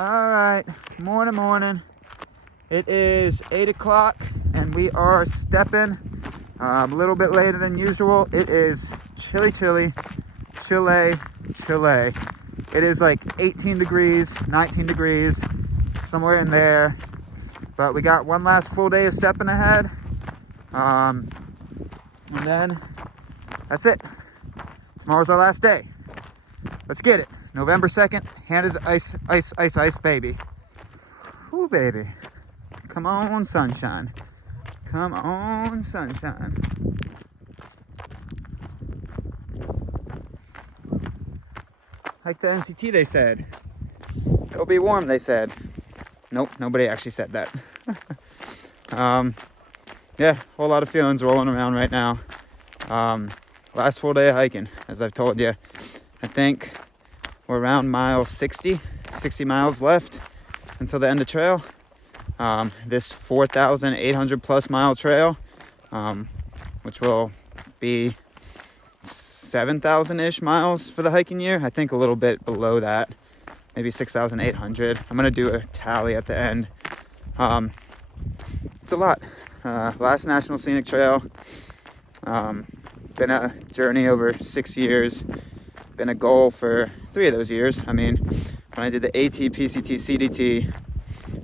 All right, morning. It is 8 o'clock and we are stepping a little bit later than usual. It is chilly. It is like 18 degrees, 19 degrees, somewhere in there. But we got one last full day of stepping ahead. And then that's it. Tomorrow's our last day. Let's get it. November 2nd, hand is ice, baby. Ooh, baby. Come on, sunshine. Come on, sunshine. Like the NCT, they said. It'll be warm, they said. Nope, nobody actually said that. Yeah, whole lot of feelings rolling around right now. Last full day of hiking, as I've told you. I think we're around mile 60 miles left until the end of trail. This 4,800 plus mile trail, which will be 7,000-ish miles for the hiking year. I think a little bit below that, maybe 6,800. I'm gonna do a tally at the end. It's a lot. Last National Scenic Trail. Been a journey over 6 years. Been a goal for 3 of those years. I mean, when I did the AT, PCT, CDT,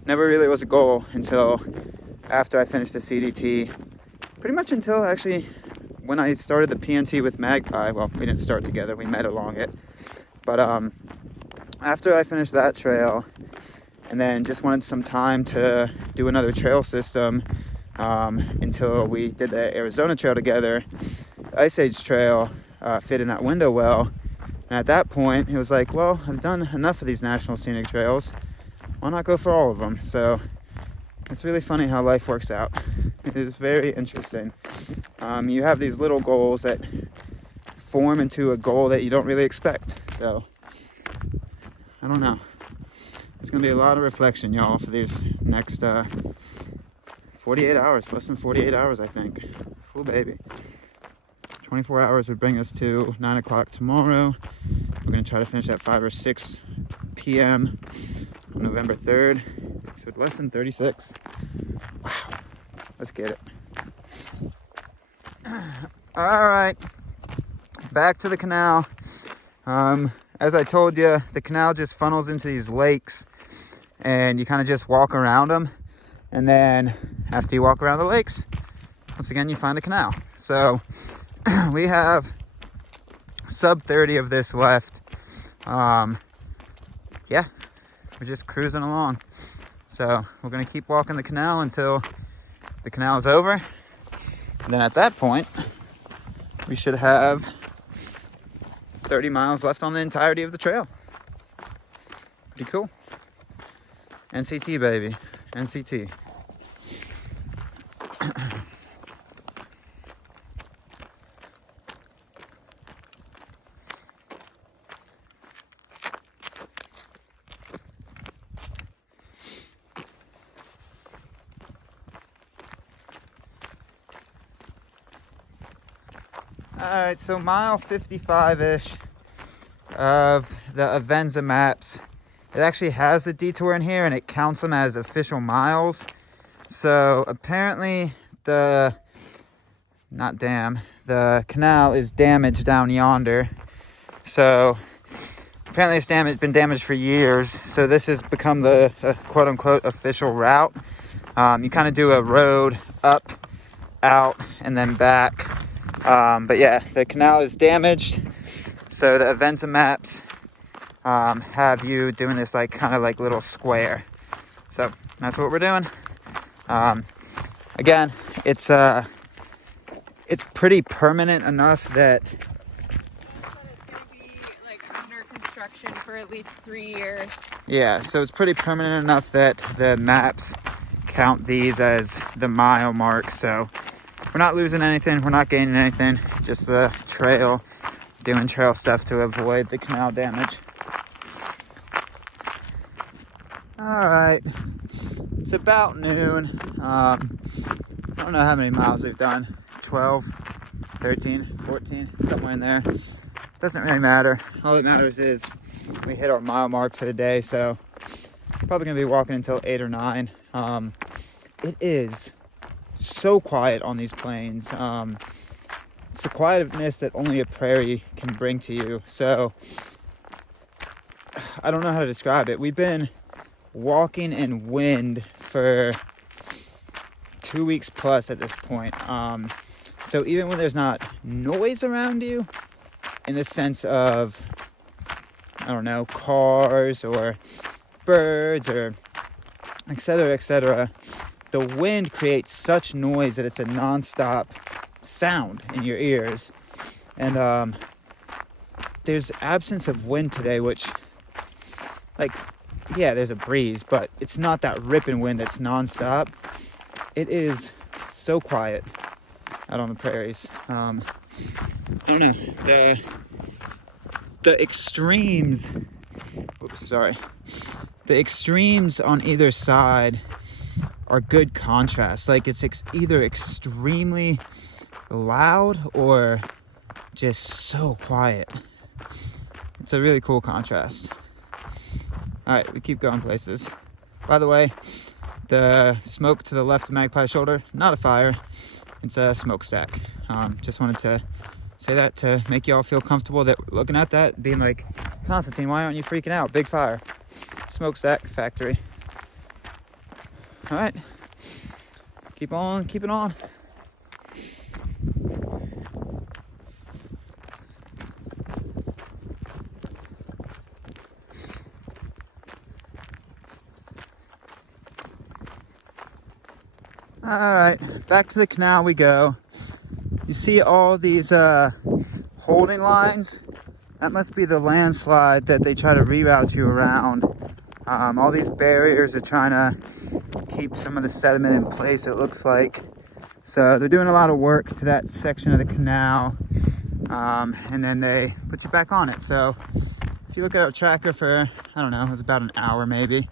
never really was a goal until after I finished the CDT. Pretty much until actually when I started the PNT with Magpie. Well, we didn't start together, we met along it. But after I finished that trail, and then just wanted some time to do another trail system until we did the Arizona trail together. The Ice Age trail fit in that window well. And at that point, it was like, well, I've done enough of these national scenic trails. Why not go for all of them? So it's really funny how life works out. It is very interesting. You have these little goals that form into a goal that you don't really expect. So I don't know. It's going to be a lot of reflection, y'all, for these next 48 hours. Less than 48 hours, I think. Ooh, baby. 24 hours would bring us to 9 o'clock tomorrow. We're going to try to finish at 5 or 6 p.m. on November 3rd. So less than 36. Wow. Let's get it. All right. Back to the canal. As I told you, the canal just funnels into these lakes. And you kind of just walk around them. And then after you walk around the lakes, once again, you find a canal. So we have sub 30 of this left. Yeah, we're just cruising along. So we're gonna keep walking the canal until the canal is over. And then at that point, we should have 30 miles left on the entirety of the trail. Pretty cool. NCT, baby, NCT. Alright, so mile 55-ish of the Avenza maps. It actually has the detour in here and it counts them as official miles. So apparently the canal is damaged down yonder. So apparently it's been damaged for years. So this has become the quote-unquote official route. You kind of do a road up, out, and then back. But yeah, the canal is damaged. So the Avenza maps have you doing this like kind of like little square. So that's what we're doing. Again, it's pretty permanent enough that it's gonna be like under construction for at least 3 years. Yeah, so it's pretty permanent enough that the maps count these as the mile mark. So we're not losing anything, we're not gaining anything, just the trail, doing trail stuff to avoid the canal damage. All right, it's about noon. I don't know how many miles we've done, 12, 13, 14, somewhere in there. Doesn't really matter. All that matters is we hit our mile mark for the day. So Probably gonna be walking until 8 or 9. It is so quiet on these plains. It's the quietness that only a prairie can bring to you. So I don't know how to describe it. We've been walking in wind for 2 weeks plus at this point. So even when there's not noise around you, in the sense of, I don't know, cars or birds or etc., the wind creates such noise that it's a non-stop sound in your ears. And there's absence of wind today, which, like, yeah, there's a breeze, but it's not that ripping wind that's non-stop. It is so quiet out on the prairies. I don't know, the extremes, the extremes on either side are good contrast. Like, it's either extremely loud or just so quiet. It's a really cool contrast. All right, we keep going places. By the way, the smoke to the left of Magpie Shoulder, not a fire, it's a smokestack. Just wanted to say that to make y'all feel comfortable that looking at that, being like, Constantine, why aren't you freaking out? Big fire. Smokestack factory. All right, keep on keeping on. All right, back to the canal we go. You see all these holding lines? That must be the landslide that they try to reroute you around. All these barriers are trying to keep some of the sediment in place, it looks like. So they're doing a lot of work to that section of the canal, and then they put you back on it. So if you look at our tracker for, I don't know, it was about an hour maybe.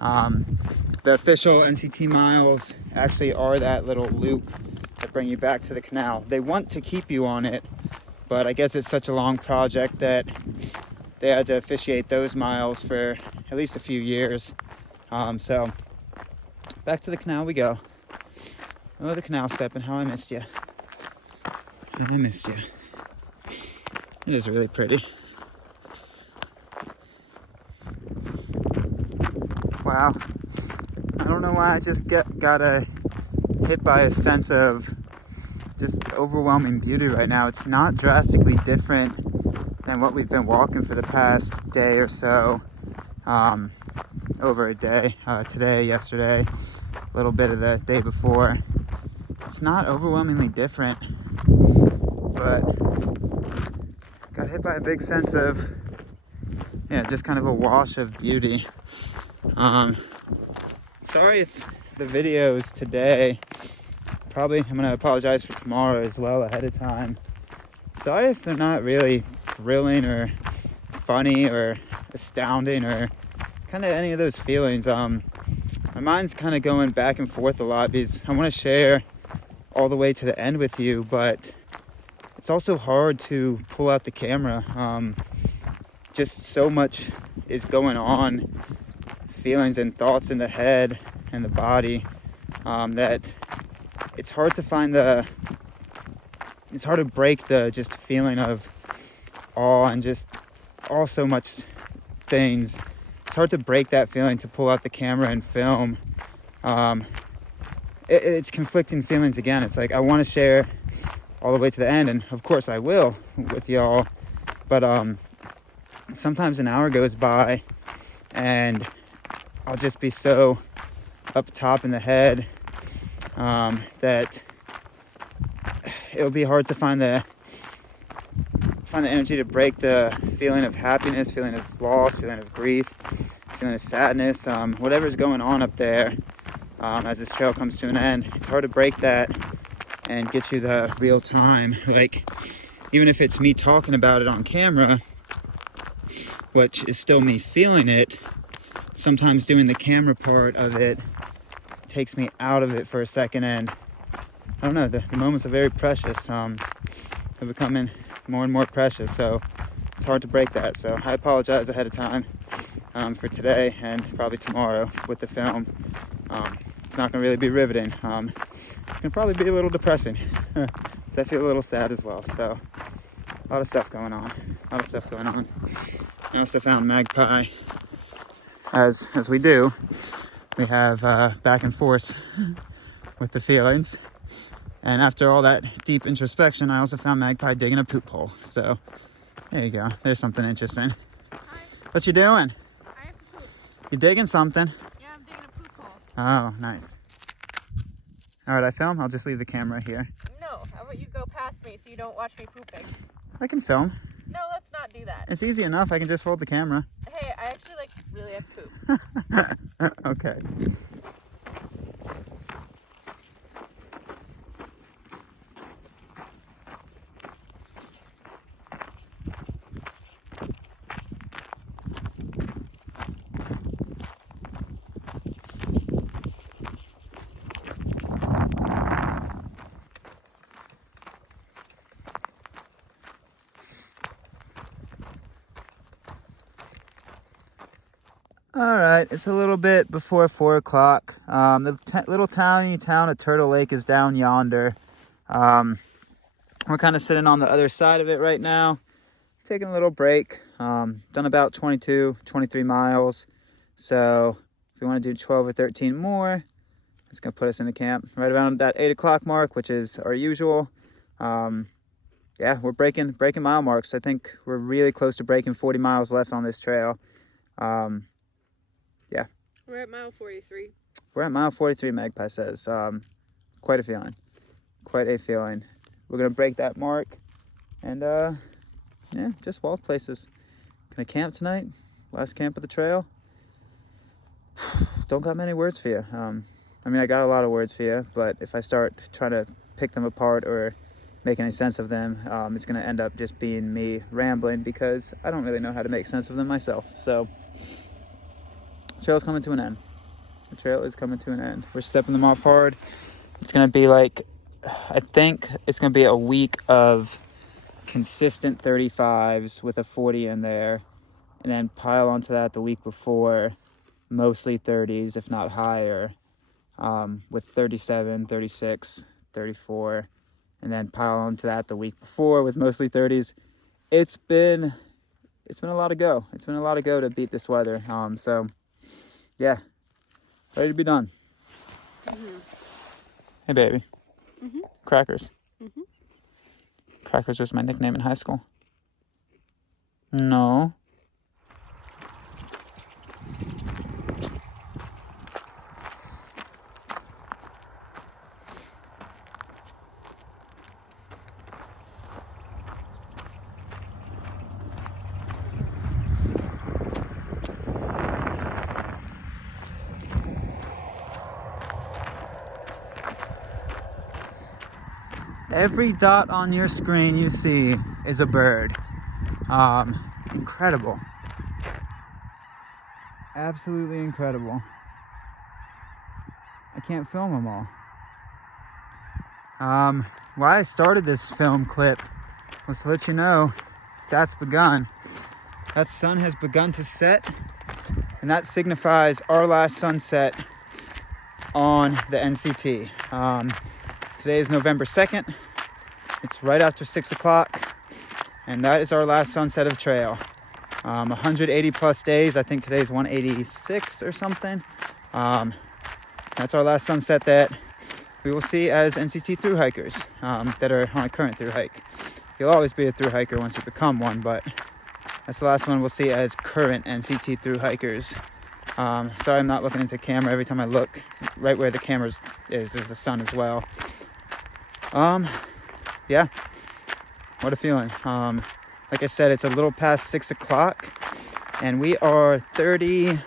The official NCT miles actually are that little loop that bring you back to the canal. They want to keep you on it, but I guess it's such a long project that they had to officiate those miles for at least a few years. So back to the canal we go. Oh, the canal stepping, how I missed you. I missed you. It is really pretty. Wow. I don't know why I just got hit by a sense of just overwhelming beauty right now. It's not drastically different than what we've been walking for the past day or so. Over a day, today, yesterday, a little bit of the day before. It's not overwhelmingly different, but got hit by a big sense of, yeah, just kind of a wash of beauty. Sorry if the videos today, probably I'm gonna apologize for tomorrow as well ahead of time. Sorry if they're not really thrilling or funny or astounding or kind of any of those feelings. My mind's kind of going back and forth a lot because I want to share all the way to the end with you, but it's also hard to pull out the camera. Just so much is going on, feelings and thoughts in the head and the body, that it's hard to find it's hard to break the just feeling of awe and just all so much things. It's hard to break that feeling to pull out the camera and film. It's conflicting feelings again. It's like I want to share all the way to the end, and of course I will with y'all, but sometimes an hour goes by and I'll just be so up top in the head that it'll be hard to find the energy to break the feeling of happiness, feeling of loss, feeling of grief, feeling of sadness, whatever's going on up there as this trail comes to an end. It's hard to break that and get you the real time. Like, even if it's me talking about it on camera, which is still me feeling it, sometimes doing the camera part of it takes me out of it for a second, and I don't know, the moments are very precious. They're becoming more and more precious, so it's hard to break that. So I apologize ahead of time. for today and probably tomorrow with the film. It's not gonna really be riveting. It's gonna probably be a little depressing. So I feel a little sad as well. So a lot of stuff going on. A lot of stuff going on. I also found magpie. As we do, we have back and forth with the feelings. And after all that deep introspection, I also found magpie digging a poop hole. So there you go. There's something interesting. Hi. What you doing? I have to poop. You digging something? Yeah, I'm digging a poop hole. Oh, nice. All right, I film. I'll just leave the camera here. No, how about you go past me so you don't watch me pooping? I can film. No, let's not do that. It's easy enough. I can just hold the camera. Hey, I actually like really have to poop. Okay. All right, it's a little bit before 4 o'clock. The little tiny town of Turtle Lake is down yonder. We're kind of sitting on the other side of it right now, taking a little break. Done about 22, 23 miles. So if we want to do 12 or 13 more, it's gonna put us in the camp right around that 8 o'clock mark, which is our usual. Yeah, we're breaking mile marks. I think we're really close to breaking 40 miles left on this trail. Yeah. We're at mile 43. We're at mile 43, Magpie says. Quite a feeling. Quite a feeling. We're going to break that mark and, yeah, just walk places. Gonna camp tonight. Last camp of the trail. Don't got many words for you. I mean, I got a lot of words for you, but if I start trying to pick them apart or make any sense of them, it's going to end up just being me rambling because I don't really know how to make sense of them myself. So, the trail's coming to an end. The trail is coming to an end. We're stepping them off hard. It's going to be like, I think it's going to be a week of consistent 35s with a 40 in there, and then pile onto that the week before, mostly 30s, if not higher, with 37, 36, 34, and then pile onto that the week before with mostly 30s. It's been a lot of go. It's been a lot of go to beat this weather. So yeah, ready to be done. Mm-hmm. Hey baby. Mm-hmm. Crackers. Mm-hmm. Crackers was my nickname in high school. No. Every dot on your screen you see is a bird. Incredible. Absolutely incredible. I can't film them all. Why I started this film clip was to let you know that's begun. That sun has begun to set, and that signifies our last sunset on the NCT. Today is November 2nd. It's right after 6 o'clock, and that is our last sunset of trail. 180 plus days. I think today's 186 or something. That's our last sunset that we will see as NCT thru hikers that are on a current thru hike. You'll always be a thru hiker once you become one, but that's the last one we'll see as current NCT thru hikers. Sorry, I'm not looking into the camera. Every time I look, right where the camera is the sun as well. Yeah, what a feeling. Like I said, it's a little past 6 o'clock, and we are 35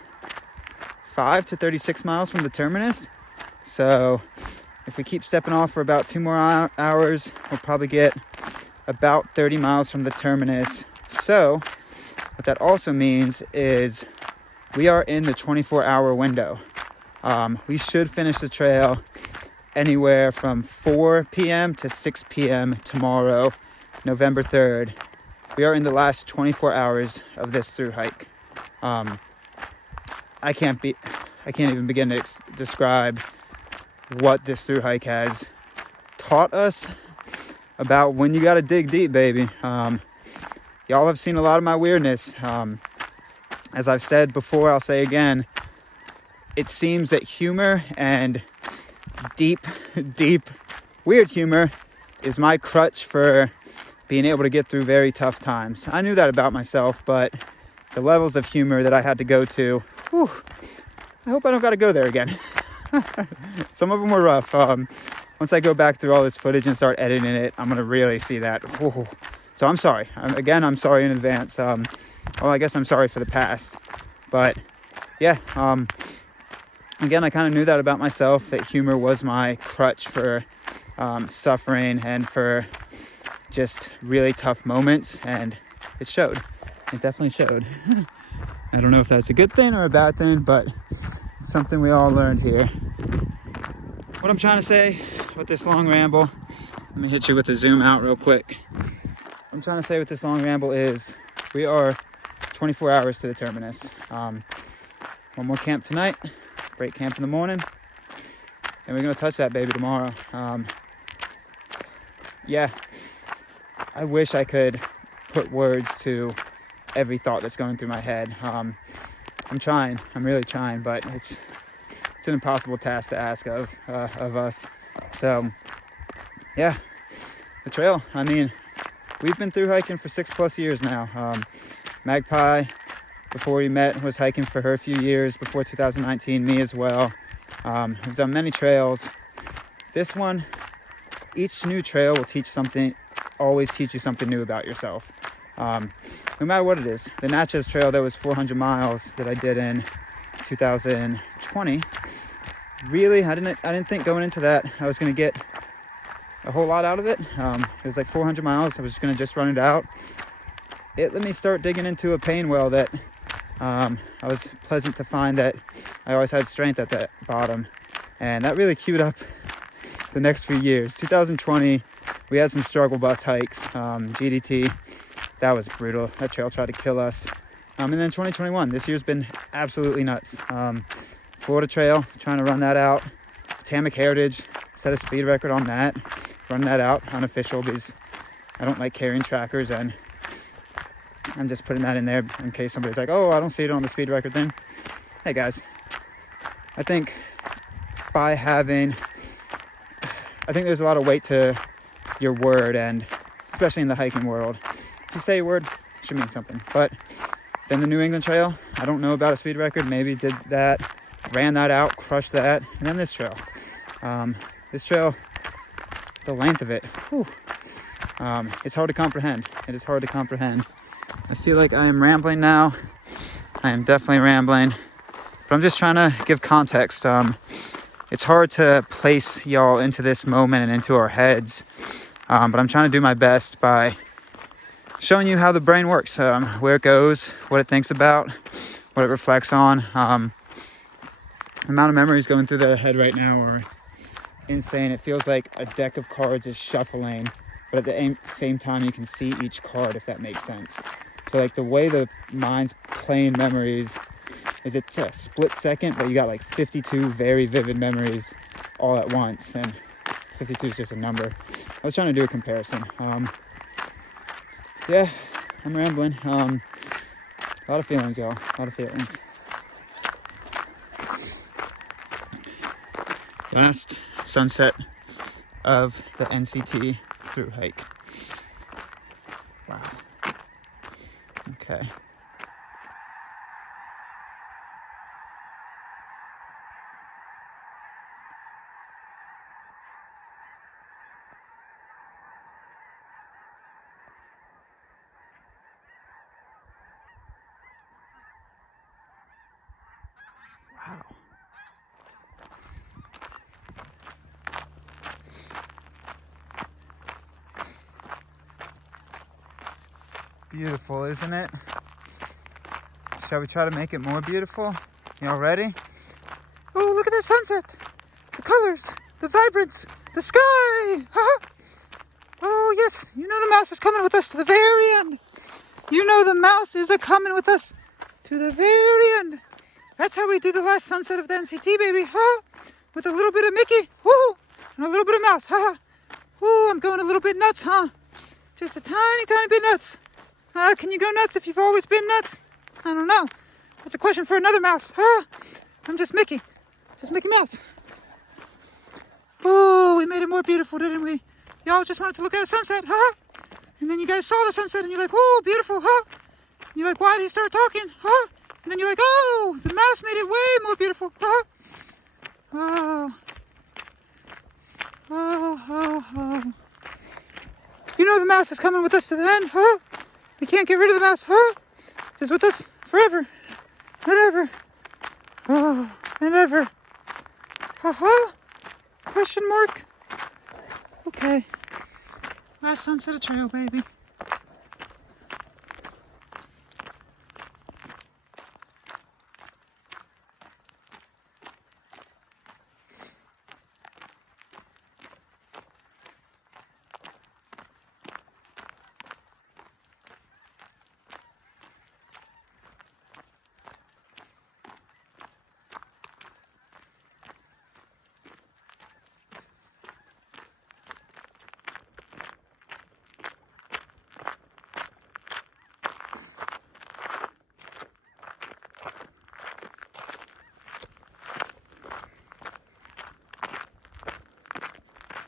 to 36 miles from the terminus. So if we keep stepping off for about 2 more hours, we'll probably get about 30 miles from the terminus. So what that also means is we are in the 24-hour window. We should finish the trail anywhere from 4 p.m. to 6 p.m. tomorrow, November 3rd. We are in the last 24 hours of this thru hike. I can't even begin to describe what this through hike has taught us about when you gotta dig deep, baby. Y'all have seen a lot of my weirdness. As I've said before, I'll say again, it seems that humor and deep weird humor is my crutch for being able to get through very tough times. I knew that about myself, but the levels of humor that I had to go to, whew, I hope I don't gotta go there again. Some of them were rough. Once I go back through all this footage and start editing it, I'm gonna really see that. Whew. So I'm sorry. I'm sorry in advance. Well, I guess I'm sorry for the past. But yeah, again, I kind of knew that about myself, that humor was my crutch for suffering and for just really tough moments, and it showed. It definitely showed. I don't know if that's a good thing or a bad thing, but it's something we all learned here. What I'm trying to say with this long ramble, let me hit you with a zoom out real quick. What I'm trying to say with this long ramble is we are 24 hours to the terminus. One more camp tonight, break camp in the morning, and we're gonna touch that baby tomorrow. Yeah, I wish I could put words to every thought that's going through my head. I'm really trying, but it's an impossible task to ask of us. So yeah, the trail, I mean, we've been through hiking for 6+ years now. Magpie, before we met, was hiking for her a few years, before 2019, me as well. We've done many trails. This one, each new trail will always teach you something new about yourself. No matter what it is. The Natchez Trail, that was 400 miles that I did in 2020. Really, I didn't think going into that I was going to get a whole lot out of it. It was like 400 miles. I was just going to just run it out. It let me start digging into a pain well that I was pleasant to find that I always had strength at that bottom. And that really queued up the next few years. 2020, we had some struggle bus hikes. GDT, that was brutal. That trail tried to kill us. And then 2021, this year's been absolutely nuts. Florida Trail, trying to run that out. Potomac Heritage, set a speed record on that. Run that out, unofficial, because I don't like carrying trackers, and I'm just putting that in there in case somebody's like, oh, I don't see it on the speed record thing. Hey guys, I think there's a lot of weight to your word, and especially in the hiking world. If you say a word, it should mean something. But then the New England Trail, I don't know about a speed record, maybe did that, ran that out, crushed that. And then this trail. The length of it, it's hard to comprehend. It is hard to comprehend. I feel like I am rambling now. I am definitely rambling, but I'm just trying to give context. It's hard to place y'all into this moment and into our heads, but I'm trying to do my best by showing you how the brain works, where it goes, what it thinks about, what it reflects on. The amount of memories going through their head right now are insane. It feels like a deck of cards is shuffling, but at the same time you can see each card, if that makes sense. So like the way the mind's playing memories is it's a split second, but you got like 52 very vivid memories all at once, and 52 is just a number. I was trying to do a comparison. Yeah, I'm rambling. A lot of feelings, y'all. A lot of feelings. Last sunset of the NCT through hike. Wow. Okay. Wow. Beautiful, isn't it? Shall we try to make it more beautiful? Y'all ready? Oh, look at the sunset! The colors, the vibrance, the sky! Oh yes, you know the mouse is coming with us to the very end. You know the mouse is coming with us to the very end. That's how we do the last sunset of the NCT, baby. Huh? With a little bit of Mickey. Woo! And a little bit of Mouse. Huh? Woo, I'm going a little bit nuts, huh? Just a tiny, tiny bit nuts. Can you go nuts if you've always been nuts? I don't know. That's a question for another mouse. Huh? I'm just Mickey. Just Mickey Mouse. Oh, we made it more beautiful, didn't we? Y'all just wanted to look at a sunset, huh? And then you guys saw the sunset and you're like, whoa, beautiful, huh? And you're like, why did he start talking, huh? And then you're like, oh, the mouse made it way more beautiful, huh? Oh. Oh, oh, oh. You know the mouse is coming with us to the end, huh? We can't get rid of the mouse, huh? It's with us forever and ever. Oh, and ever. Ha-ha? Question mark? Okay. Last sunset of trail, baby.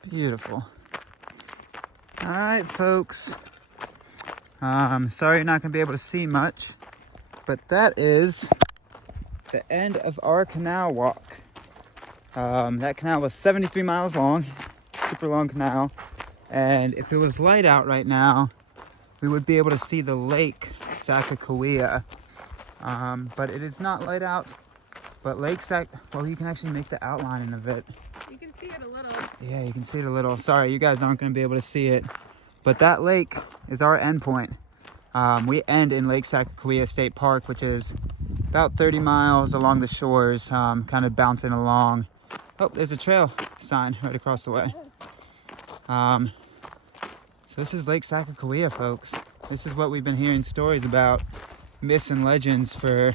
Beautiful. All right, folks. Sorry you're not going to be able to see much, but that is the end of our canal walk. That canal was 73 miles long, super long canal. And if it was light out right now, we would be able to see the lake Sakakawea. But it is not light out. But well, you can actually make the outline of it. You can see it a little. Yeah, you can see it a little. Sorry, you guys aren't going to be able to see it. But that lake is our end point. We end in Lake Sakakawea State Park, which is about 30 miles along the shores, kind of bouncing along. Oh, there's a trail sign right across the way. So this is Lake Sakakawea, folks. This is what we've been hearing stories about, myths and legends for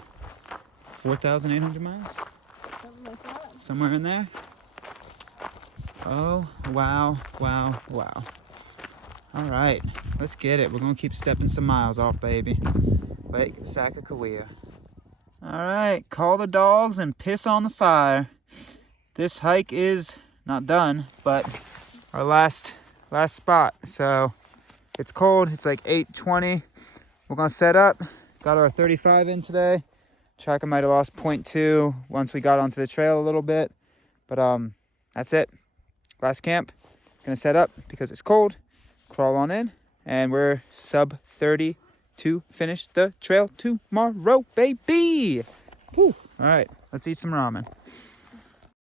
4,800 miles? Something like that. Somewhere in there. Oh, wow, wow, wow. All right, let's get it. We're gonna keep stepping some miles off, baby. Lake Sakakawea. All right, call the dogs and piss on the fire. This hike is not done, but our last spot. So it's cold, it's like 8:20. We're gonna set up. Got our 35 in today. Tracker might have lost 0.2 once we got onto the trail a little bit, but that's it. Last camp. Gonna set up because it's cold. Crawl on in, and we're sub 30 to finish the trail tomorrow, baby. Woo. All right, let's eat some ramen.